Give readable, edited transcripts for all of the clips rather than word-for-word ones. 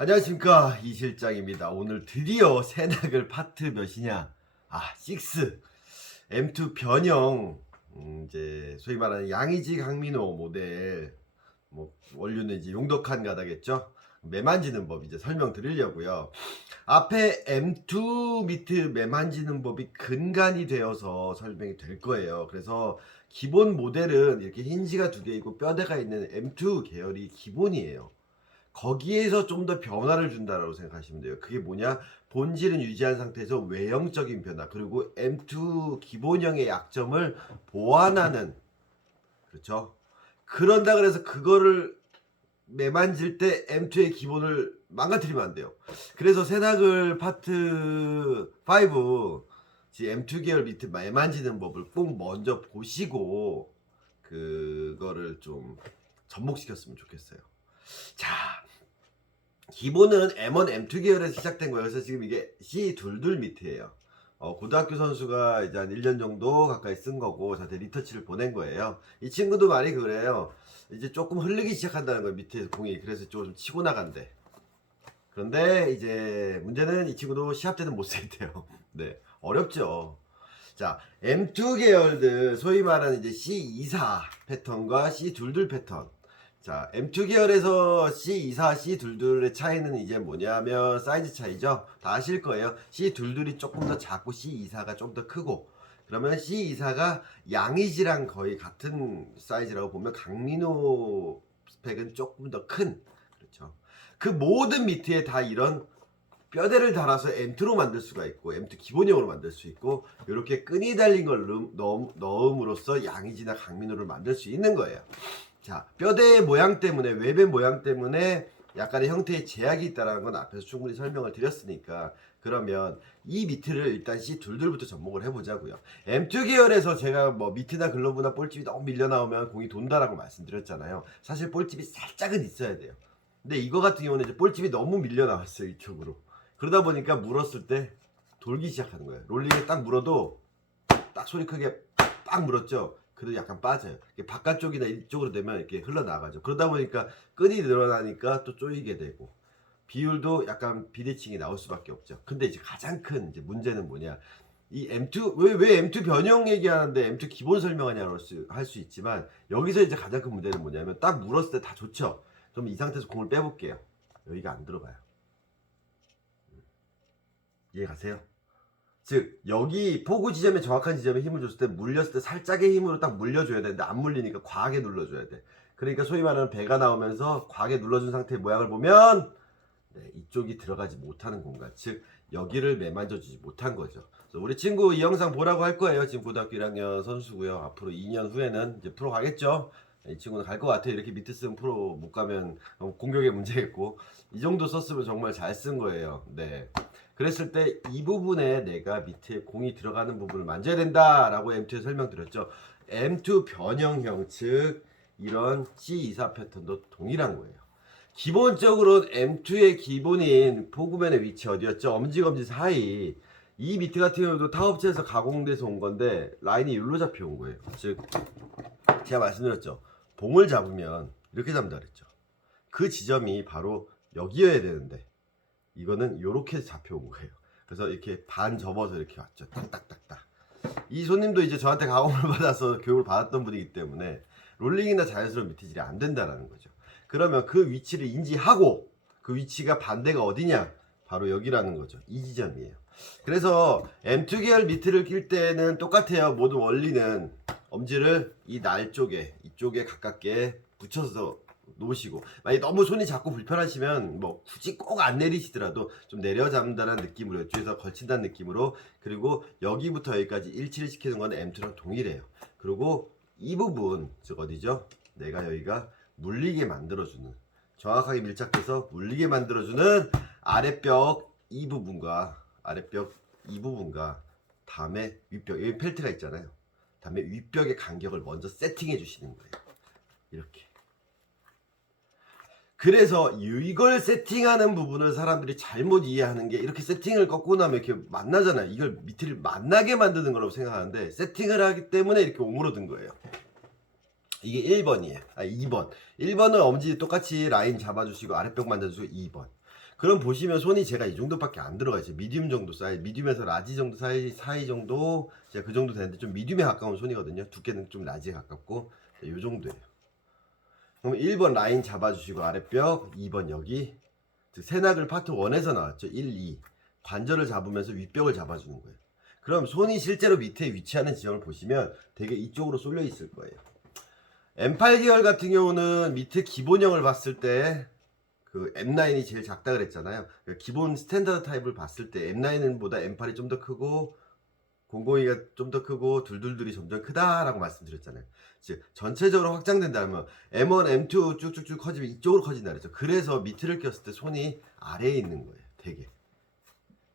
안녕하십니까, 이 실장입니다. 오늘 드디어 새낙을 파트 몇이냐? 6 M2 변형, 이제 소위 말하는 양의지 강민호 모델, 뭐 원료는 이제 용덕한 가다겠죠. 매 만지는 법 이제 설명드리려고요. 앞에 M2 미트 매 만지는 법이 근간이 되어서 설명이 될 거예요. 그래서 기본 모델은 이렇게 힌지가 두 개 있고 뼈대가 있는 M2 계열이 기본이에요. 거기에서 좀 더 변화를 준다라고 생각하시면 돼요. 그게 뭐냐? 본질은 유지한 상태에서 외형적인 변화, 그리고 M2 기본형의 약점을 보완하는, 그렇죠? 그런다 그래서 그거를 매만질 때 M2의 기본을 망가뜨리면 안 돼요. 그래서 새나글 파트 5 M2 계열 밑에 매만지는 법을 꼭 먼저 보시고 그거를 좀 접목시켰으면 좋겠어요. 자, 기본은 M1, M2 계열에서 시작된 거예요. 그래서 지금 이게 C22 밑이에요. 고등학교 선수가 이제 한 1년 정도 가까이 쓴 거고, 저한테 리터치를 보낸 거예요. 이 친구도 많이 그래요. 이제 조금 흐르기 시작한다는 거예요, 밑에서 공이. 그래서 좀 치고 나간대. 그런데 이제 문제는 이 친구도 시합 때는 못 쓰겠대요. 네, 어렵죠. 자, M2 계열들, 소위 말하는 이제 C24 패턴과 C22 패턴. 자, M2 계열에서 C24, C22의 차이는 이제 뭐냐면 사이즈 차이죠. 다 아실 거예요. C22이 조금 더 작고 C24가 좀 더 크고, 그러면 C24가 양이지랑 거의 같은 사이즈라고 보면 강민호 스펙은 조금 더 큰, 그렇죠. 그 모든 밑에 다 이런 뼈대를 달아서 M2로 만들 수가 있고, M2 기본형으로 만들 수 있고, 이렇게 끈이 달린 걸 넣음으로써 양이지나 강민호를 만들 수 있는 거예요. 자, 뼈대의 모양 때문에, 웹의 모양 때문에 약간의 형태의 제약이 있다는 건 앞에서 충분히 설명을 드렸으니까, 그러면 이 미트를 일단 C22부터 접목을 해보자고요. M2 계열에서 제가 뭐 미트나 글러브나 볼집이 너무 밀려 나오면 공이 돈다라고 말씀드렸잖아요. 사실 볼집이 살짝은 있어야 돼요. 근데 이거 같은 경우는 이제 볼집이 너무 밀려 나왔어요, 이쪽으로. 그러다 보니까 물었을 때 돌기 시작하는 거예요. 롤링에 딱 물어도 딱 소리 크게 빡 물었죠. 그래도 약간 빠져요. 바깥쪽이나 이쪽으로 되면 이렇게 흘러나가죠. 그러다 보니까 끈이 늘어나니까 또 쪼이게 되고, 비율도 약간 비대칭이 나올 수밖에 없죠. 근데 이제 가장 큰 이제 문제는 뭐냐? 이 M2, 왜 M2 변형 얘기하는데 M2 기본 설명하냐고 할 수 있지만, 여기서 이제 가장 큰 문제는 뭐냐면, 딱 물었을 때 다 좋죠. 그럼 이 상태에서 공을 빼볼게요. 여기가 안 들어가요. 이해 가세요? 즉, 여기 포구 지점에 정확한 지점에 힘을 줬을 때, 물렸을 때 살짝의 힘으로 딱 물려줘야 되는데 안 물리니까 과하게 눌러줘야 돼. 그러니까 소위 말하는 배가 나오면서 과하게 눌러준 상태의 모양을 보면, 네, 이쪽이 들어가지 못하는 공간, 즉 여기를 매만져주지 못한 거죠. 그래서 우리 친구 이 영상 보라고 할 거예요. 지금 고등학교 1학년 선수고요. 앞으로 2년 후에는 이제 프로 가겠죠. 이 친구는 갈 것 같아요. 이렇게 밑에 쓰면 프로 못 가면 공격에 문제겠고, 이 정도 썼으면 정말 잘 쓴 거예요. 네. 그랬을 때 이 부분에 내가 밑에 공이 들어가는 부분을 만져야 된다라고 M2에 설명드렸죠. M2 변형형, 즉 이런 C24 패턴도 동일한 거예요. 기본적으로 M2의 기본인 포구면의 위치 어디였죠? 엄지검지 사이. 이 미트 같은 경우도 타업체에서 가공돼서 온 건데 라인이 일로 잡혀온 거예요. 즉 제가 말씀드렸죠. 봉을 잡으면 이렇게 잡는다 그랬죠. 그 지점이 바로 여기여야 되는데 이거는 이렇게 잡혀온 거예요. 그래서 이렇게 반 접어서 이렇게 왔죠. 딱딱딱딱. 이 손님도 이제 저한테 가공을 받아서 교육을 받았던 분이기 때문에 롤링이나 자연스러운 미트질이 안 된다라는 거죠. 그러면 그 위치를 인지하고, 그 위치가 반대가 어디냐? 바로 여기라는 거죠. 이 지점이에요. 그래서 M2 계열 미트를 낄 때는 똑같아요. 모든 원리는 엄지를 이 날 쪽에, 이쪽에 가깝게 붙여서 놓으시고, 만약 너무 손이 자꾸 불편하시면 뭐 굳이 꼭 안 내리시더라도 좀 내려잡는다는 느낌으로, 이쪽에서 걸친다는 느낌으로, 그리고 여기부터 여기까지 일치를 시키는 건 M2랑 동일해요. 그리고 이 부분, 즉 어디죠? 내가 여기가 물리게 만들어주는, 정확하게 밀착해서 물리게 만들어주는 아랫벽 이 부분과 아랫벽 이 부분과 다음에 윗벽, 여기 펠트가 있잖아요. 다음에 윗벽의 간격을 먼저 세팅해 주시는 거예요. 이렇게. 그래서 이걸 세팅하는 부분을 사람들이 잘못 이해하는 게, 이렇게 세팅을 꺾고 나면 이렇게 만나잖아요. 이걸 밑을 만나게 만드는 거라고 생각하는데, 세팅을 하기 때문에 이렇게 오므러든 거예요. 이게 1번이에요. 2번. 1번은 엄지 똑같이 라인 잡아주시고 아랫벽 만들어주시고, 2번. 그럼 보시면 손이 제가 이 정도밖에 안 들어가 있어요. 미디움 정도 사이즈, 미디움에서 라지 정도 사이 정도, 제가 그 정도 되는데 좀 미디움에 가까운 손이거든요. 두께는 좀 라지에 가깝고 이 정도예요. 그럼 1번 라인 잡아주시고 아랫벽, 2번 여기 세나글 파트 1에서 나왔죠. 1, 2 관절을 잡으면서 윗벽을 잡아주는 거예요. 그럼 손이 실제로 밑에 위치하는 지점을 보시면 되게 이쪽으로 쏠려 있을 거예요. M8 계열 같은 경우는 밑에 기본형을 봤을 때 그 M9이 제일 작다 그랬잖아요. 기본 스탠다드 타입을 봤을 때 M9보다 M8이 좀 더 크고 002가 좀 더 크고 둘둘둘이 점점 크다라고 말씀드렸잖아요. 즉 전체적으로 확장된다면 M1, M2 쭉쭉쭉 커지면 이쪽으로 커진다 그랬죠. 그래서 미트를 꼈을 때 손이 아래에 있는 거예요. 되게.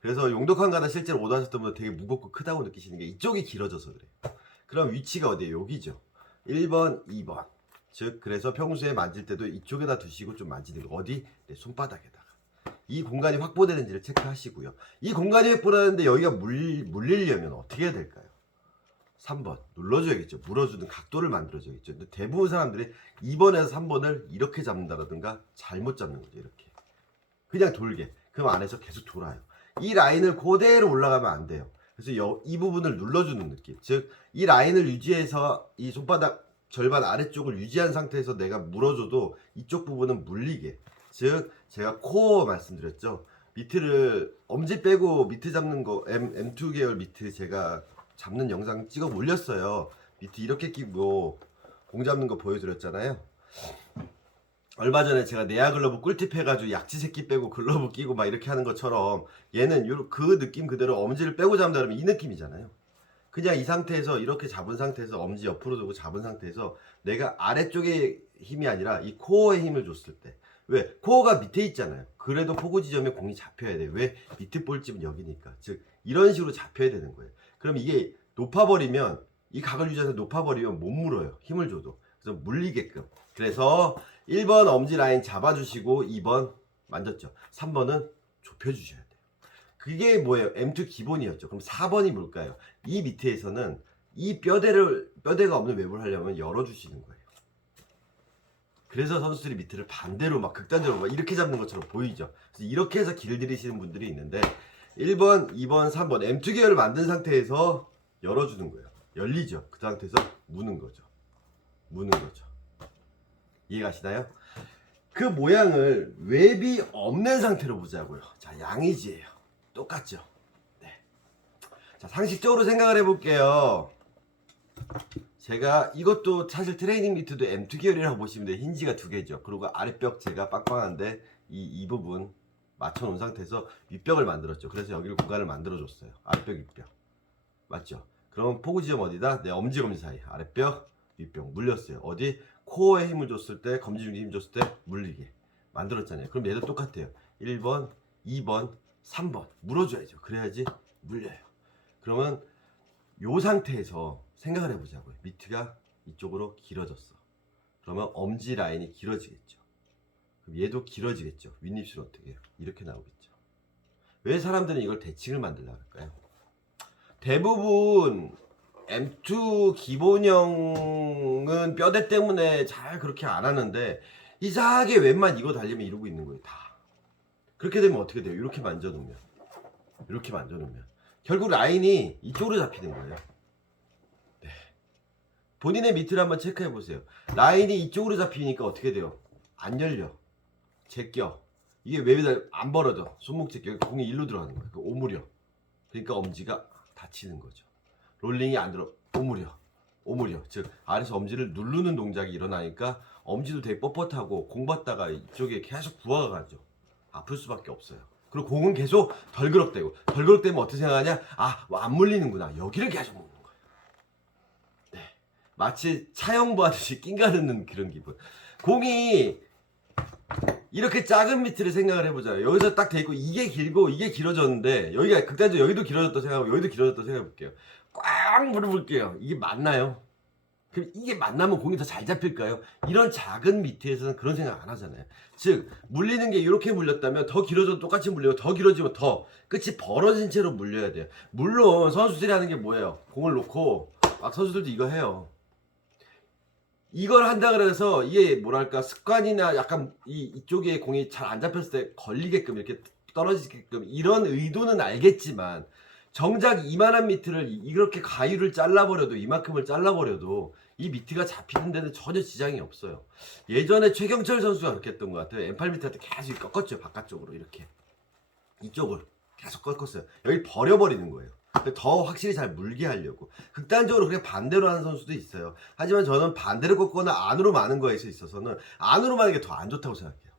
그래서 용독한 가다 실제로 오도하셨던 분들 되게 무겁고 크다고 느끼시는 게 이쪽이 길어져서 그래요. 그럼 위치가 어디예요? 여기죠. 1번, 2번. 즉 그래서 평소에 만질 때도 이쪽에다 두시고 좀 만지는 거. 어디? 내 손바닥에다가. 이 공간이 확보되는지를 체크하시고요. 이 공간이 확보되는데 여기가 물리려면 어떻게 해야 될까요? 3번 눌러줘야겠죠. 물어주는 각도를 만들어줘야겠죠. 근데 대부분 사람들이 2번에서 3번을 이렇게 잡는다라든가 잘못 잡는 거죠. 이렇게 그냥 돌게. 그럼 안에서 계속 돌아요. 이 라인을 그대로 올라가면 안 돼요. 그래서 이 부분을 눌러주는 느낌. 즉 이 라인을 유지해서 이 손바닥 절반 아래쪽을 유지한 상태에서 내가 물어줘도 이쪽 부분은 물리게. 즉 제가 코어 말씀드렸죠. 미트를 엄지 빼고 미트 잡는 거 M2 계열 미트 제가 잡는 영상 찍어 올렸어요. 미트 이렇게 끼고 공 잡는 거 보여드렸잖아요. 얼마 전에 제가 네아 글러브 꿀팁 해가지고 약지 새끼 빼고 글러브 끼고 막 이렇게 하는 것처럼 얘는 그 느낌 그대로 엄지를 빼고 잡는다 그러면 이 느낌이잖아요. 그냥 이 상태에서 이렇게 잡은 상태에서 엄지 옆으로 두고 잡은 상태에서 내가 아래쪽에 힘이 아니라 이 코어에 힘을 줬을 때 왜? 코어가 밑에 있잖아요. 그래도 포구 지점에 공이 잡혀야 돼요. 왜? 밑에 볼집은 여기니까. 즉 이런 식으로 잡혀야 되는 거예요. 그럼 이게 높아버리면 이 각을 유지해서 높아버리면 못 물어요. 힘을 줘도. 그래서 물리게끔. 그래서 1번 엄지 라인 잡아주시고 2번 만졌죠. 3번은 좁혀주셔야 돼요. 그게 뭐예요? M2 기본이었죠. 그럼 4번이 뭘까요? 이 밑에서는 이 뼈대가 없는 웨브를 하려면 열어주시는 거예요. 그래서 선수들이 밑을 반대로 막 극단적으로 막 이렇게 잡는 것처럼 보이죠. 그래서 이렇게 해서 길들이시는 분들이 있는데 1번, 2번, 3번 M2 계열을 만든 상태에서 열어주는 거예요. 열리죠. 그 상태에서 무는 거죠. 무는 거죠. 이해가시나요? 그 모양을 웹이 없는 상태로 보자고요. 자, 양이지예요. 똑같죠. 네. 자, 상식적으로 생각을 해볼게요. 제가 이것도 사실 트레이닝 미트도 M2 계열이라고 보시면 돼요. 힌지가 2개죠. 그리고 아랫벽 제가 빵빵한데 이 부분 맞춰놓은 상태에서 윗벽을 만들었죠. 그래서 여기를 공간을 만들어줬어요. 아랫벽, 윗벽. 맞죠? 그럼 포구 지점 어디다? 내 엄지 검지 사이. 아랫벽, 윗벽. 물렸어요. 어디? 코어에 힘을 줬을 때, 검지 중에 힘 줬을 때 물리게 만들었잖아요. 그럼 얘도 똑같아요. 1번, 2번, 3번 물어줘야죠. 그래야지 물려요. 그러면 요 상태에서 생각을 해보자고요. 미트가 이쪽으로 길어졌어. 그러면 엄지 라인이 길어지겠죠. 그럼 얘도 길어지겠죠. 윗입술은 어떻게 해요? 이렇게 나오겠죠. 왜 사람들은 이걸 대칭을 만들려고 할까요? 대부분 M2 기본형은 뼈대 때문에 잘 그렇게 안 하는데 이상하게 웬만 이거 달리면 이러고 있는 거예요. 다. 그렇게 되면 어떻게 돼요? 이렇게 만져놓으면 결국 라인이 이쪽으로 잡히는 거예요. 네. 본인의 밑을 한번 체크해 보세요. 라인이 이쪽으로 잡히니까 어떻게 돼요? 안 열려. 제껴. 이게 왜 안 벌어져? 손목 제껴. 공이 일로 들어가는 거예요. 오므려. 그러니까 엄지가 다치는 거죠. 롤링이 안 들어. 오므려. 즉 아래서 엄지를 누르는 동작이 일어나니까 엄지도 되게 뻣뻣하고 공 받다가 이쪽에 계속 부하가 가죠. 아플 수밖에 없어요. 그리고 공은 계속 덜그럭대고 덜그럭대면 어떻게 생각하냐? 안 물리는구나. 여기를 계속 먹는 거예요. 네. 마치 차영부 하듯이 낑가르는 그런 기분. 공이 이렇게 작은 미트를 생각을 해보잖아요. 여기서 딱 돼 있고 이게 길고 이게 길어졌는데 여기가 극단적으로 여기도 길어졌다 생각하고 여기도 길어졌다 생각해 볼게요. 꽉 물어볼게요. 이게 맞나요? 그럼 이게 만나면 공이 더 잘 잡힐까요? 이런 작은 미트에서는 그런 생각 안 하잖아요. 즉 물리는 게 이렇게 물렸다면 더 길어져도 똑같이 물리고 더 길어지면 더 끝이 벌어진 채로 물려야 돼요. 물론 선수들이 하는 게 뭐예요? 공을 놓고 막 선수들도 이거 해요. 이걸 한다 그래서 이게 뭐랄까 습관이나 약간 이쪽에 공이 잘 안 잡혔을 때 걸리게끔 이렇게 떨어지게끔 이런 의도는 알겠지만 정작 이만한 미트를 이렇게 가위를 잘라버려도 이만큼을 잘라버려도 이 미트가 잡히는 데는 전혀 지장이 없어요. 예전에 최경철 선수가 그렇게 했던 것 같아요. M8 미트한테 계속 꺾었죠. 바깥쪽으로 이렇게 이쪽을 계속 꺾었어요. 여기 버려버리는 거예요. 더 확실히 잘 물게 하려고. 극단적으로 그렇게 반대로 하는 선수도 있어요. 하지만 저는 반대로 꺾거나 안으로 마는 거에 있어서는 안으로 마는 게 더 안 좋다고 생각해요.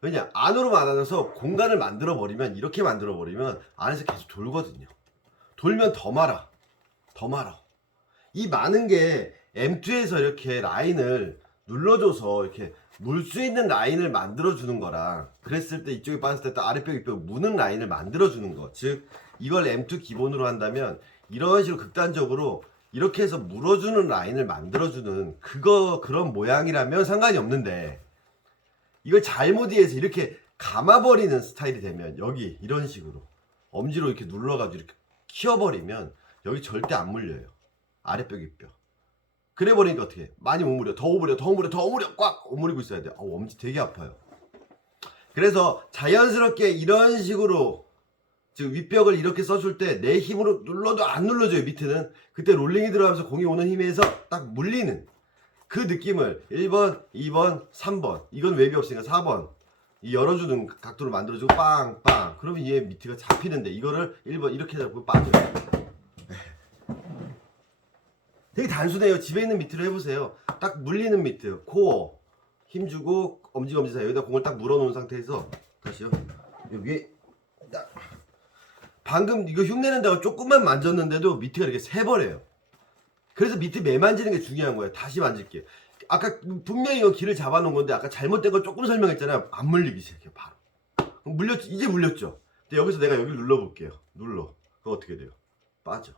왜냐, 안으로 말아서 공간을 만들어 버리면, 이렇게 만들어 버리면 안에서 계속 돌거든요. 돌면 더 말아. 이 많은 게 M2에서 이렇게 라인을 눌러줘서 이렇게 물 수 있는 라인을 만들어주는 거랑, 그랬을 때 이쪽에 빠졌을 때 아랫벽 윗벽 무는 라인을 만들어주는 거. 즉 이걸 M2 기본으로 한다면 이런 식으로 극단적으로 이렇게 해서 물어주는 라인을 만들어주는 그런 모양이라면 상관이 없는데, 이걸 잘못 이해해서 이렇게 감아버리는 스타일이 되면 여기 이런 식으로 엄지로 이렇게 눌러가지고 이렇게 키워버리면 여기 절대 안 물려요. 아랫벽 윗벽. 그래 버리니까 어떻게 해? 많이 오므려, 더 오므려 꽉 오므리고 있어야 돼. 엄지 되게 아파요. 그래서 자연스럽게 이런 식으로 지금 윗벽을 이렇게 써줄 때 내 힘으로 눌러도 안 눌러져요. 밑에는 그때 롤링이 들어가면서 공이 오는 힘에서 딱 물리는 그 느낌을 1번, 2번, 3번, 이건 웹이 없으니까 4번 이 열어주는 각도로 만들어주고 빵빵, 그러면 얘 미트가 잡히는데 이거를 1번 이렇게 잡고 빠져요. 되게 단순해요. 집에 있는 미트를 해보세요. 딱 물리는 미트, 코어 힘주고 엄지 사이 여기다 공을 딱 물어놓은 상태에서 다시요. 여기 딱 방금 이거 흉내낸다고 조금만 만졌는데도 미트가 이렇게 새버려요. 그래서 밑에 매 만지는 게 중요한 거예요. 다시 만질게요. 아까 분명히 이거 길을 잡아놓은 건데 아까 잘못된 거 조금 설명했잖아요. 안 물리기 시작해요. 바로. 물렸죠? 이제 물렸죠? 근데 여기서 내가 여기를 눌러볼게요. 눌러. 그거 어떻게 돼요? 빠져.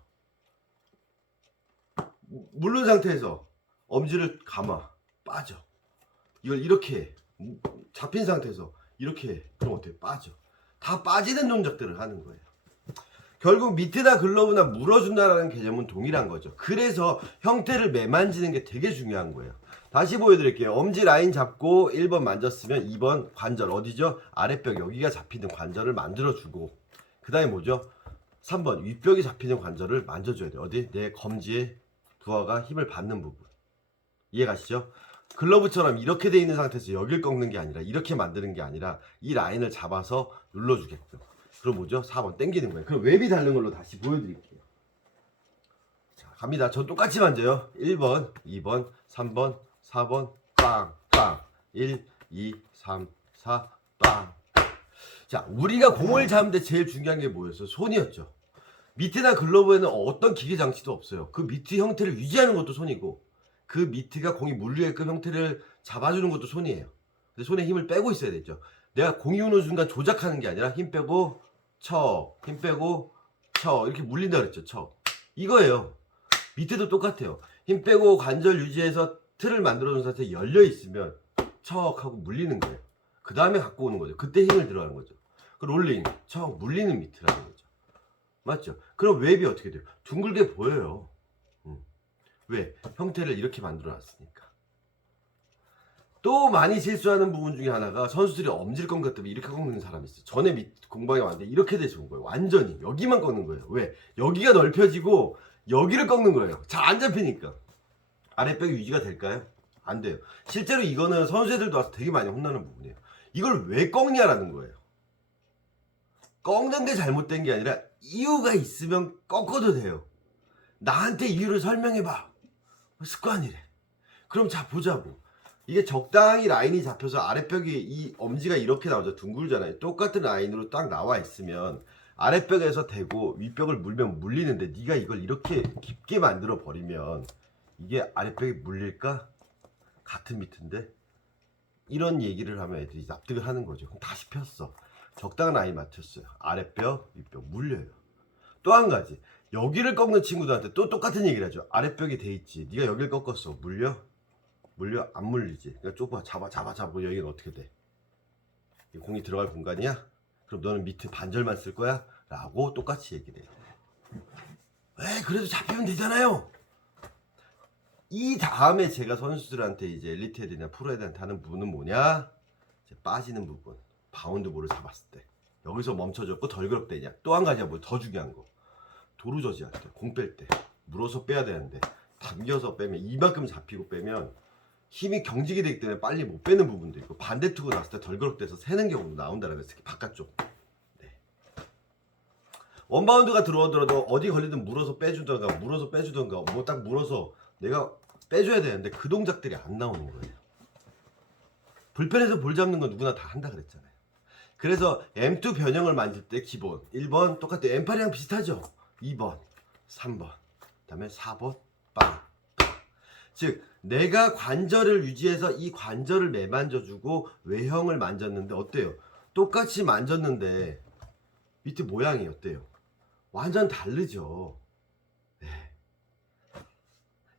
물른 상태에서 엄지를 감아. 빠져. 이걸 이렇게 해. 잡힌 상태에서 이렇게 해. 그럼 어때요? 빠져. 다 빠지는 동작들을 하는 거예요. 결국 미트나 글러브나 물어준다라는 개념은 동일한 거죠. 그래서 형태를 매만지는 게 되게 중요한 거예요. 다시 보여드릴게요. 엄지 라인 잡고 1번 만졌으면 2번 관절 어디죠? 아랫벽 여기가 잡히는 관절을 만들어주고, 그 다음에 뭐죠? 3번 윗벽이 잡히는 관절을 만져줘야 돼요. 어디? 내 검지에 부하가 힘을 받는 부분. 이해가시죠? 글러브처럼 이렇게 돼 있는 상태에서 여길 꺾는 게 아니라, 이렇게 만드는 게 아니라 이 라인을 잡아서 눌러주게끔. 그럼 뭐죠? 4번 땡기는 거예요. 그럼 웹이 다른 걸로 다시 보여드릴게요. 자, 갑니다. 전 똑같이 만져요. 1번, 2번, 3번, 4번, 빵, 빵. 1, 2, 3, 4, 빵. 자, 우리가 공을 잡는 데 제일 중요한 게 뭐였어요? 손이었죠. 미트나 글러브에는 어떤 기계 장치도 없어요. 그 미트 형태를 유지하는 것도 손이고, 그 미트가 공이 물리게끔 형태를 잡아주는 것도 손이에요. 근데 손에 힘을 빼고 있어야 되죠. 내가 공이 오는 순간 조작하는 게 아니라 힘 빼고 쳐, 힘 빼고 쳐, 이렇게 물린다 그랬죠. 쳐. 이거예요. 밑에도 똑같아요. 힘 빼고 관절 유지해서 틀을 만들어준 상태에 열려 있으면 척 하고 물리는 거예요. 그 다음에 갖고 오는 거죠. 그때 힘을 들어가는 거죠. 그 롤링, 척 물리는 미트라는 거죠. 맞죠? 그럼 웹이 어떻게 돼요? 둥글게 보여요. 왜? 형태를 이렇게 만들어 놨으니까. 또 많이 실수하는 부분 중에 하나가 선수들이 엄지를 꺾는 것 때문에 이렇게 꺾는 사람이 있어요. 전에 공방에 왔는데 이렇게 돼서 온 거예요. 완전히 여기만 꺾는 거예요. 왜? 여기가 넓혀지고 여기를 꺾는 거예요. 잘 안 잡히니까. 아랫벽이 유지가 될까요? 안 돼요. 실제로 이거는 선수들도 와서 되게 많이 혼나는 부분이에요. 이걸 왜 꺾냐라는 거예요. 꺾는 게 잘못된 게 아니라 이유가 있으면 꺾어도 돼요. 나한테 이유를 설명해봐. 습관이래. 그럼 자 보자고. 이게 적당히 라인이 잡혀서 아랫벽이 이 엄지가 이렇게 나오죠. 둥글잖아요. 똑같은 라인으로 딱 나와 있으면 아랫벽에서 대고 윗벽을 물면 물리는데, 네가 이걸 이렇게 깊게 만들어 버리면 이게 아랫벽에 물릴까? 같은 미트인데? 이런 얘기를 하면 애들이 납득을 하는 거죠. 그럼 다시 폈어. 적당한 라인 맞췄어요. 아랫벽, 윗벽 물려요. 또 한 가지. 여기를 꺾는 친구들한테 또 똑같은 얘기를 하죠. 아랫벽이 돼 있지. 네가 여기를 꺾었어. 물려? 물려? 안 물리지. 그러니까 좁아. 잡아. 여기는 어떻게 돼? 이 공이 들어갈 공간이야? 그럼 너는 미트 반절만 쓸 거야? 라고 똑같이 얘기를 해요. 왜? 그래도 잡히면 되잖아요. 이 다음에 제가 선수들한테 이제 엘리트 헤드나 프로 헤드한테 하는 부분은 뭐냐? 이제 빠지는 부분. 바운드 볼을 잡았을 때 여기서 멈춰졌고 덜그럭대냐. 또 한 가지가 뭐 더 중요한 거. 도루 저지할 때, 공 뺄 때 물어서 빼야 되는데 당겨서 빼면 이만큼 잡히고 빼면 힘이 경직이 되기 때문에 빨리 못 빼는 부분도 있고 반대 투구 났을 때 덜그럭대서 새는 경우도 나온다는 거예요. 특히 바깥쪽. 네. 원바운드가 들어오더라도 어디 걸리든 물어서 빼주던가 뭐 딱 물어서 내가 빼줘야 되는데 그 동작들이 안 나오는 거예요. 불펜에서 볼 잡는 건 누구나 다 한다 그랬잖아요. 그래서 M2 변형을 만질 때 기본 1번 똑같아요. M8이랑 비슷하죠. 2번 3번 그 다음에 4번 빵. 즉 내가 관절을 유지해서 이 관절을 매만져주고 외형을 만졌는데 어때요? 똑같이 만졌는데 밑에 모양이 어때요? 완전 다르죠. 네.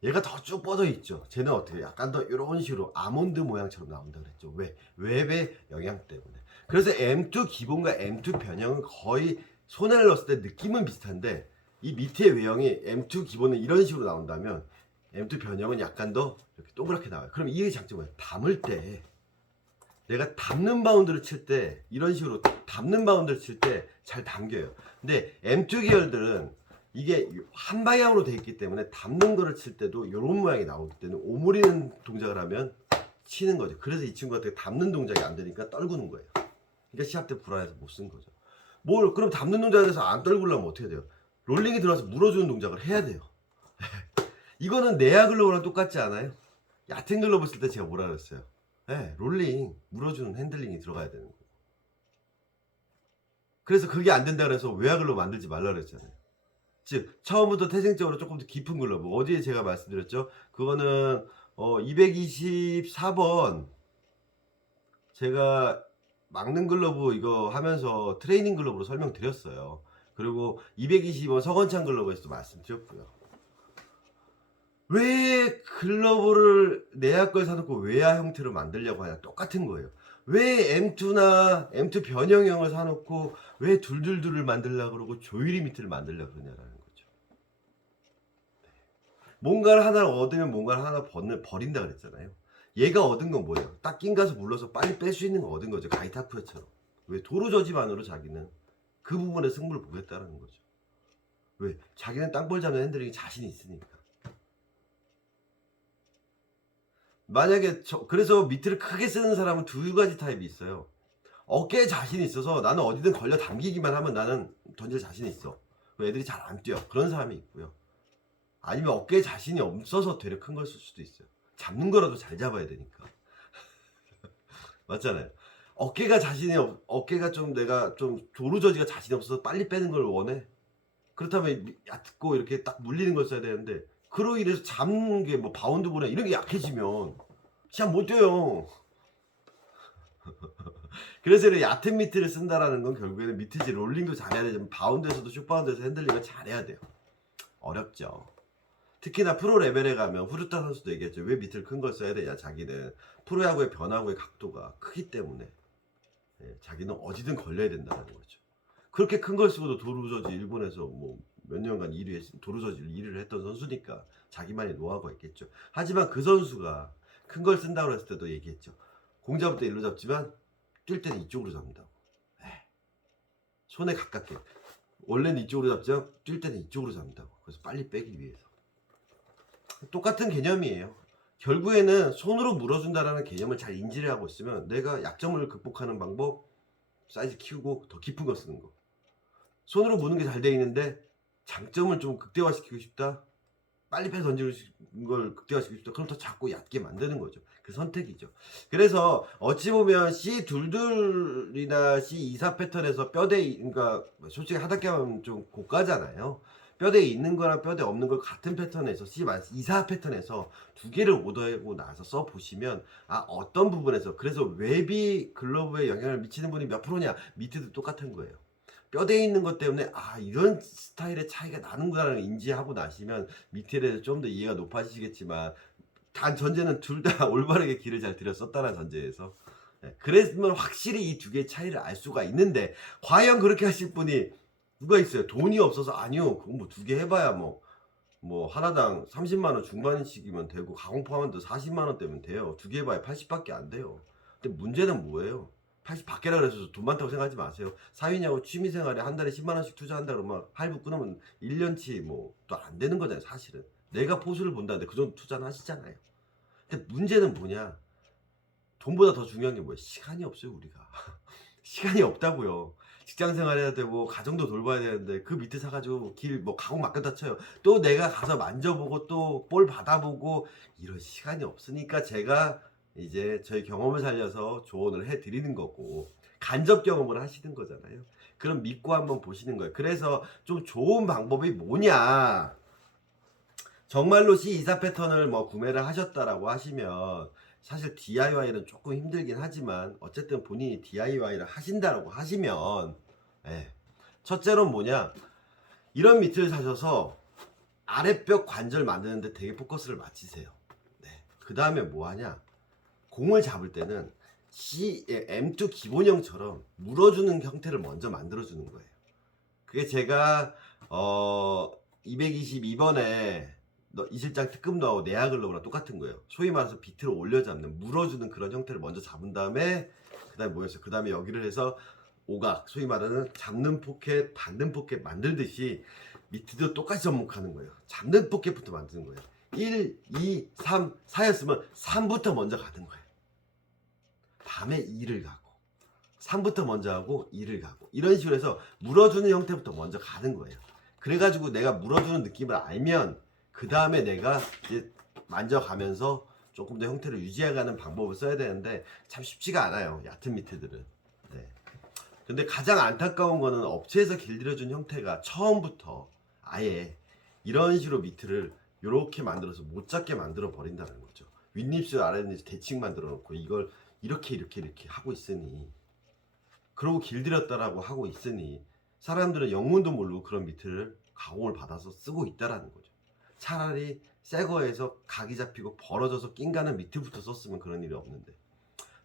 얘가 더 쭉 뻗어 있죠. 쟤는 어떻게 약간 더 이런 식으로 아몬드 모양처럼 나온다 그랬죠. 왜? 웹의 영향 때문에. 그래서 M2 기본과 M2 변형은 거의 손을 넣었을 때 느낌은 비슷한데 이 밑에 외형이 M2 기본은 이런 식으로 나온다면 M2 변형은 약간 더 이렇게 동그랗게 나와요. 그럼 이 장점은 담을 때 내가 담는 바운드를 칠 때 이런 식으로 담는 바운드를 칠 때 잘 담겨요. 근데 M2 계열들은 이게 한 방향으로 돼 있기 때문에 담는 거를 칠 때도 이런 모양이 나오기 때문에 오므리는 동작을 하면 치는 거죠. 그래서 이 친구한테 담는 동작이 안 되니까 떨구는 거예요. 그러니까 시합 때 불안해서 못 쓴 거죠. 뭘 그럼 담는 동작에서 안 떨구려면 어떻게 돼요? 롤링이 들어와서 물어주는 동작을 해야 돼요. 이거는 내야 글러브랑 똑같지 않아요? 얕은 글러브 쓸 때 제가 뭐라 그랬어요? 네, 롤링 물어주는 핸들링이 들어가야 되는 거예요. 그래서 그게 안 된다 그래서 외야 글러브 만들지 말라 그랬잖아요. 즉 처음부터 태생적으로 조금 더 깊은 글러브 어디에 제가 말씀드렸죠? 그거는 224번 제가 막는 글러브 이거 하면서 트레이닝 글러브로 설명드렸어요. 그리고 222번 서건창 글러브에서도 말씀드렸고요. 왜 글러브를 내야 걸 사놓고 외야 형태로 만들려고 하냐. 똑같은 거예요. 왜 M2나 M2 변형형을 사놓고 왜 둘둘둘을 만들려고 그러고 조이리 미트를 만들려고 그러냐라는 거죠. 뭔가를 하나 얻으면 뭔가를 하나 버린다 그랬잖아요. 얘가 얻은 건 뭐예요? 딱 낀 가서 물러서 빨리 뺄 수 있는 거 얻은 거죠. 가이타쿠에처럼. 왜? 도루 저지만으로 자기는 그 부분에 승부를 보겠다는 거죠. 왜? 자기는 땅볼 잡는 핸들링이 자신이 있으니까. 만약에 그래서 미트를 크게 쓰는 사람은 두 가지 타입이 있어요. 어깨에 자신이 있어서 나는 어디든 걸려 당기기만 하면 나는 던질 자신이 있어. 애들이 잘 안 뛰어. 그런 사람이 있고요. 아니면 어깨에 자신이 없어서 되려 큰 걸 쓸 수도 있어요. 잡는 거라도 잘 잡아야 되니까. 맞잖아요. 어깨가 좀 내가 좀 조루저지가 자신이 없어서 빨리 빼는 걸 원해. 그렇다면 얕고 이렇게 딱 물리는 걸 써야 되는데 그로 인해서 잡는 게 뭐 바운드보다 이런 게 약해지면 시합 못 뛰어요. 그래서 이렇게 얕은 미트를 쓴다라는 건 결국에는 미트지 롤링도 잘해야 되지만 바운드에서도 슛바운드에서 핸들링을 잘해야 돼요. 어렵죠. 특히나 프로 레벨에 가면 후르타 선수도 얘기했죠. 왜 미트를 큰 걸 써야 되냐. 자기는 프로야구의 변화구의 각도가 크기 때문에 자기는 어디든 걸려야 된다는 거죠. 그렇게 큰 걸 쓰고도 도루저지 일본에서 뭐 몇 년간 도루저지 1위를 했던 선수니까 자기만의 노하우가 있겠죠. 하지만 그 선수가 큰 걸 쓴다고 했을 때도 얘기했죠. 공 잡을 때 일로 잡지만 뛸 때는 이쪽으로 잡는다고. 손에 가깝게. 원래는 이쪽으로 잡지만 뛸 때는 이쪽으로 잡는다고. 그래서 빨리 빼기 위해서. 똑같은 개념이에요. 결국에는 손으로 물어준다라는 개념을 잘 인지를 하고 있으면 내가 약점을 극복하는 방법 사이즈 키우고 더 깊은 거 쓰는 거. 손으로 무는 게 잘 돼 있는데 장점을 좀 극대화시키고 싶다. 빨리 패 던지는 걸 극대화시키고 싶다. 그럼 더 작고 얕게 만드는 거죠. 그 선택이죠. 그래서 어찌 보면 C22이나 C24 패턴에서 뼈대 그러니까 솔직히 하답게 하면 좀 고가잖아요. 뼈대에 있는 거랑 뼈대 없는 걸 같은 패턴에서 C24 패턴에서 두 개를 오더하고 나서 써보시면 어떤 부분에서 그래서 웹이 글러브에 영향을 미치는 분이 몇 프로냐 밑에도 똑같은 거예요. 뼈대에 있는 것 때문에 이런 스타일의 차이가 나는구나를 인지하고 나시면 밑에 대해서 좀 더 이해가 높아지시겠지만 단 전제는 둘 다 올바르게 길을 잘 들였었다는 전제에서 그랬으면 확실히 이 두 개의 차이를 알 수가 있는데 과연 그렇게 하실 분이 누가 있어요? 돈이 없어서 아니요 그럼 뭐 두 개 해봐야 뭐 뭐 하나당 30만원 중반씩이면 되고 가공 포함해도 40만원대면 돼요. 두 개 해봐야 80밖에 안 돼요. 근데 문제는 뭐예요? 80 밖에라 그래서 돈 많다고 생각하지 마세요. 사위냐고 취미생활에 한 달에 10만원씩 투자한다 그러면 할부 끊으면 1년치 뭐 또 안 되는 거잖아요. 사실은 내가 포수를 본다는데 그 정도 투자는 하시잖아요. 근데 문제는 뭐냐, 돈보다 더 중요한 게 뭐예요? 시간이 없어요. 우리가 시간이 없다고요. 직장 생활해야 되고 가정도 돌봐야 되는데 그 밑에 사가지고 길 뭐 가공 맡겼다 쳐요. 또 내가 가서 만져보고 또 볼 받아보고 이런 시간이 없으니까 제가 이제 저희 경험을 살려서 조언을 해드리는 거고, 간접 경험을 하시는 거잖아요. 그럼 믿고 한번 보시는 거예요. 그래서 좀 좋은 방법이 뭐냐, 정말로 C24 패턴을 뭐 구매를 하셨다라고 하시면 사실 DIY는 조금 힘들긴 하지만 어쨌든 본인이 DIY를 하신다라고 하시면, 예, 첫째로는 뭐냐, 이런 미트를 사셔서 아랫벽 관절 만드는데 되게 포커스를 맞추세요. 네. 그 다음에 뭐 하냐, 공을 잡을 때는 M2 기본형처럼 물어주는 형태를 먼저 만들어주는 거예요. 그게 제가 222번에 이 실장 특급 노하우 내야글로브랑 똑같은 거예요. 소위 말해서 비트를 올려잡는, 물어주는 그런 형태를 먼저 잡은 다음에 그 다음에 뭐였어요? 그 다음에 여기를 해서 오각, 소위 말하는 잡는 포켓, 받는 포켓 만들듯이 미트도 똑같이 접목하는 거예요. 잡는 포켓부터 만드는 거예요. 1, 2, 3, 4였으면 3부터 먼저 가는 거예요. 다음에 2를 가고 3부터 먼저 하고 2를 가고 이런 식으로 해서 물어주는 형태부터 먼저 가는 거예요. 그래가지고 내가 물어주는 느낌을 알면 그 다음에 내가 이제 만져가면서 조금 더 형태를 유지해가는 방법을 써야 되는데 참 쉽지가 않아요, 얕은 미트들은. 네. 근데 가장 안타까운 거는 업체에서 길들여준 형태가 처음부터 아예 이런 식으로 미트를 이렇게 만들어서 못 잡게 만들어 버린다는 거죠. 윗입술 아랫입술 대칭 만들어 놓고 이걸 이렇게 하고 있으니, 그러고 길들였다라고 하고 있으니 사람들은 영문도 모르고 그런 미트를 가공을 받아서 쓰고 있다라는 거죠. 차라리 새 거에서 각이 잡히고 벌어져서 낑가는 미트부터 썼으면 그런 일이 없는데.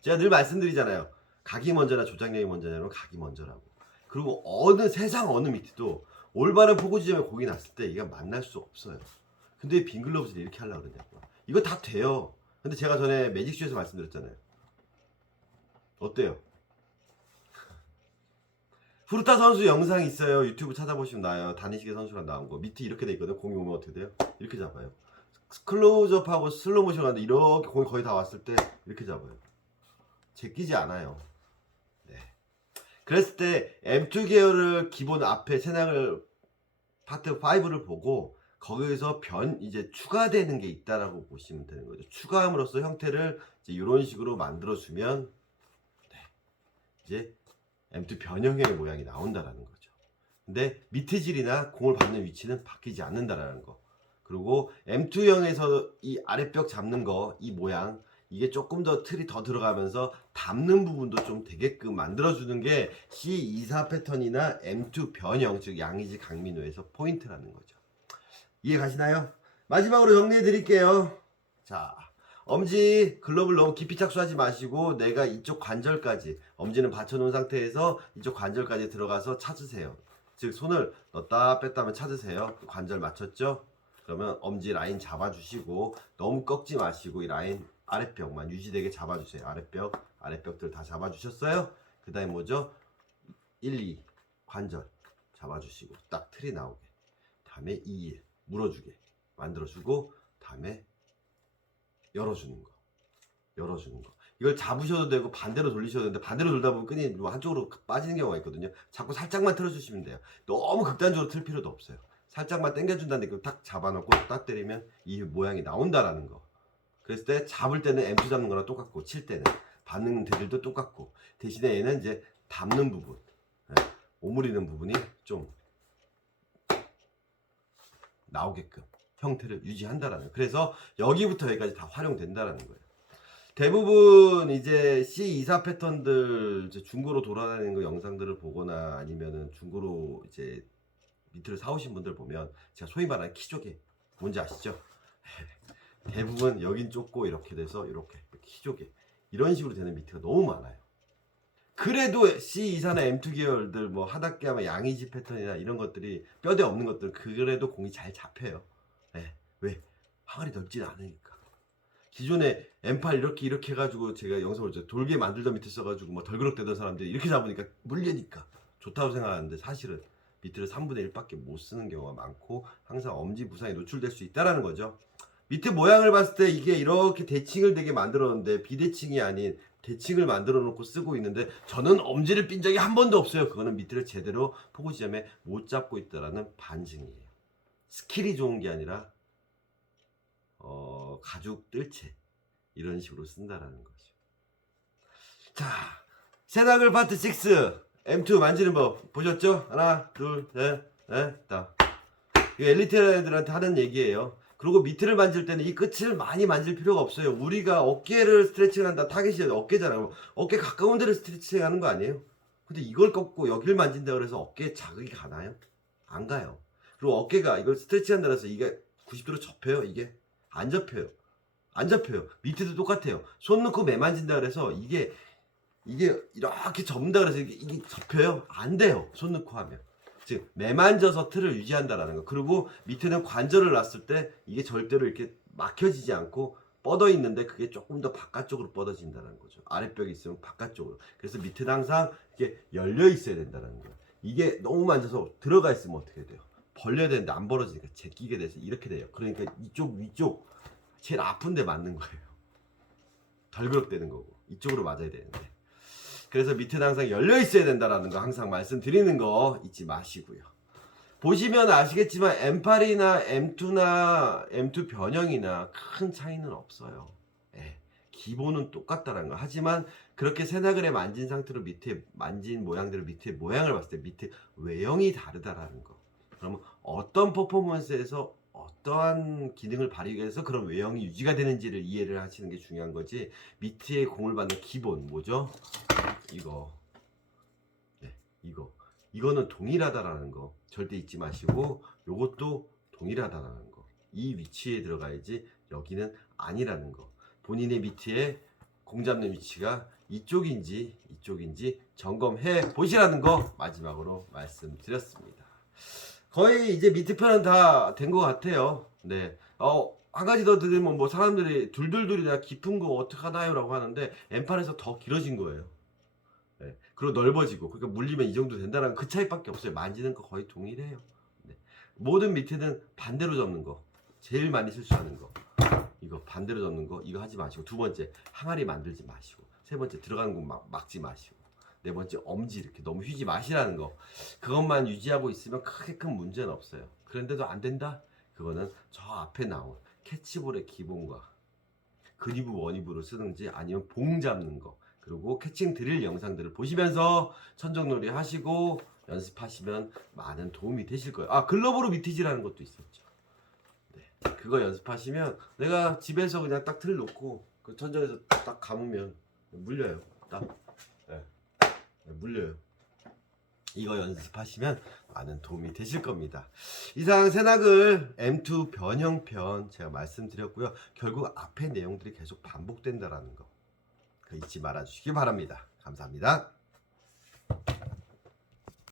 제가 늘 말씀드리잖아요. 각이 먼저나 조작력이 먼저냐면 각이 먼저라고. 그리고 세상 어느 미트도 올바른 포구 지점에 공이 났을 때 이가 만날 수 없어요. 근데 빈글러브즈를 이렇게 하려고 그러냐고. 이거 다 돼요. 근데 제가 전에 매직쇼에서 말씀드렸잖아요. 어때요? 후르타 선수 영상 있어요. 유튜브 찾아보시면 나와요. 다니시게 선수랑 나온 거. 밑에 이렇게 돼 있거든요. 공이 오면 어떻게 돼요? 이렇게 잡아요. 클로즈업하고 슬로우 모션 하는데 이렇게 공이 거의 다 왔을 때 이렇게 잡아요. 제끼지 않아요. 네. 그랬을 때 M2 계열을 기본 앞에 채널을 파트 5를 보고 거기에서 이제 추가되는 게 있다라고 보시면 되는 거죠. 추가함으로써 형태를 이제 이런 식으로 만들어주면, 네, 이제 M2 변형의 모양이 나온다라는 거죠. 근데 미트질이나 공을 받는 위치는 바뀌지 않는다라는 거. 그리고 M2형에서 이 아랫벽 잡는 거, 이 모양, 이게 조금 더 틀이 더 들어가면서 담는 부분도 좀 되게끔 만들어주는 게 C24 패턴이나 M2 변형, 즉 양의지 강민호에서 포인트라는 거죠. 이해 가시나요? 마지막으로 정리해 드릴게요. 자, 엄지 글러브를 너무 깊이 착수하지 마시고 내가 이쪽 관절까지, 엄지는 받쳐놓은 상태에서 이쪽 관절까지 들어가서 찾으세요. 즉 손을 넣었다 뺐다 하면 찾으세요. 관절 맞췄죠? 그러면 엄지 라인 잡아주시고 너무 꺾지 마시고 이 라인 아랫벽만 유지되게 잡아주세요. 아랫벽들 다 잡아주셨어요? 그 다음에 뭐죠? 1, 2 관절 잡아주시고 딱 틀이 나오게, 다음에 2, 1 물어주게 만들어주고, 다음에 열어주는 거. 이걸 잡으셔도 되고 반대로 돌리셔도 되는데 반대로 돌다 보면 끈이 뭐 한쪽으로 빠지는 경우가 있거든요. 자꾸 살짝만 틀어주시면 돼요. 너무 극단적으로 틀 필요도 없어요. 살짝만 당겨준다는 느낌 딱 잡아놓고 딱 때리면 이 모양이 나온다라는 거. 그랬을 때 잡을 때는 M2 잡는 거랑 똑같고, 칠 때는 받는 데들도 똑같고, 대신에 얘는 이제 담는 부분, 오므리는 부분이 좀 나오게끔 형태를 유지한다라는 거예요. 그래서 여기부터 여기까지 다 활용된다라는 거예요. 대부분 이제 C24 패턴들 이제 중고로 돌아다니는 거 영상들을 보거나 아니면은 중고로 이제 미트를 사오신 분들 보면 제가 소위 말하는 키조개 뭔지 아시죠? 대부분 여긴 좁고 이렇게 돼서 이렇게 키조개 이런 식으로 되는 미트가 너무 많아요. 그래도 C24나 M2 계열들 뭐 하닷게 하면 양의지 패턴이나 이런 것들이 뼈대 없는 것들 그래도 공이 잘 잡혀요. 왜? 항아리 넓진 않으니까. 기존에 M8 이렇게 해가지고 제가 영상을 돌게 만들던 밑에 써가지고 뭐 덜그럭대던 사람들이 이렇게 잡으니까 물리니까 좋다고 생각하는데 사실은 밑을 3분의 1밖에 못 쓰는 경우가 많고 항상 엄지 부상에 노출될 수 있다라는 거죠. 밑에 모양을 봤을 때 이게 이렇게 대칭을 되게 만들었는데 비대칭이 아닌 대칭을 만들어 놓고 쓰고 있는데 저는 엄지를 삔 적이 한 번도 없어요. 그거는 밑을 제대로 포구 지점에 못 잡고 있다라는 반증이에요. 스킬이 좋은 게 아니라 가죽 뜰채 이런 식으로 쓴다라는 거죠. 자, 세나글 파트 6 M2 만지는 법 보셨죠? 하나, 둘, 셋, 넷, 다. 이거 엘리트들한테 하는 얘기예요. 그리고 밑을 만질 때는 이 끝을 많이 만질 필요가 없어요. 우리가 어깨를 스트레칭한다. 타겟이 어깨잖아요. 어깨 가까운 데를 스트레칭하는 거 아니에요? 근데 이걸 꺾고 여기를 만진다 그래서 어깨에 자극이 가나요? 안 가요. 그리고 어깨가 이걸 스트레칭한다 그래서 이게 90도로 접혀요. 이게 안 접혀요. 안 잡혀요. 밑에도 똑같아요. 손 넣고 매 만진다 그래서 이게 이렇게 접는다 그래서 이게 접혀요? 안 돼요. 손 넣고 하면. 즉 매만져서 틀을 유지한다라는 거. 그리고 밑에는 관절을 놨을 때 이게 절대로 이렇게 막혀지지 않고 뻗어 있는데 그게 조금 더 바깥쪽으로 뻗어진다는 거죠. 아랫벽이 있으면 바깥쪽으로. 그래서 밑에는 항상 이렇게 열려 있어야 된다는 거예요. 이게 너무 만져서 들어가 있으면 어떻게 돼요? 벌려야 되는데 안 벌어지니까 제끼게 돼서 이렇게 돼요. 그러니까 이쪽 위쪽 제일 아픈 데 맞는 거예요. 덜그럭대는 거고 이쪽으로 맞아야 되는데. 그래서 밑에는 항상 열려 있어야 된다라는 거 항상 말씀드리는 거 잊지 마시고요. 보시면 아시겠지만 M8이나 M2나 M2 변형이나 큰 차이는 없어요. 예, 기본은 똑같다는 거. 하지만 그렇게 세나그램 만진 상태로 밑에 만진 모양대로 밑에 모양을 봤을 때 밑에 외형이 다르다라는 거. 그러면 어떤 퍼포먼스에서 어떠한 기능을 발휘하기 위해서 그런 외형이 유지가 되는지를 이해를 하시는 게 중요한 거지. 밑에 공을 받는 기본 뭐죠? 이거, 네, 이거는 동일하다라는 거 절대 잊지 마시고 요것도 동일하다라는 거. 이 위치에 들어가야지 여기는 아니라는 거. 본인의 밑에 공 잡는 위치가 이쪽인지 점검해 보시라는 거 마지막으로 말씀드렸습니다. 거의 이제 밑에 편은 다 된 것 같아요. 네. 한 가지 더 드리면 뭐 사람들이 둘둘둘이나 깊은 거 어떡하나요? 라고 하는데 M8에서 더 길어진 거예요. 네. 그리고 넓어지고 그러니까 물리면 이 정도 된다는 그 차이밖에 없어요. 만지는 거 거의 동일해요. 네. 모든 밑에는 반대로 접는 거 제일 많이 실수하는 거 이거 반대로 접는 거 이거 하지 마시고 두 번째 항아리 만들지 마시고 세 번째 들어가는 거 막지 마시고 네 번째 엄지 이렇게 너무 휘지 마시라는 거 그것만 유지하고 있으면 크게 큰 문제는 없어요. 그런데도 안 된다? 그거는 저 앞에 나온 캐치볼의 기본과 그립 원입으로 쓰든지 아니면 봉 잡는 거 그리고 캐칭 드릴 영상들을 보시면서 천정놀이 하시고 연습하시면 많은 도움이 되실 거예요. 아 글러브로 미티지라는 것도 있었죠. 네, 그거 연습하시면 내가 집에서 그냥 딱 틀 놓고 그 천정에서 딱 감으면 물려요. 딱 네, 물려요. 이거 연습하시면 많은 도움이 되실 겁니다. 이상 세나글 M2 변형편 제가 말씀드렸고요. 결국 앞에 내용들이 계속 반복된다라는 거 잊지 말아 주시기 바랍니다. 감사합니다.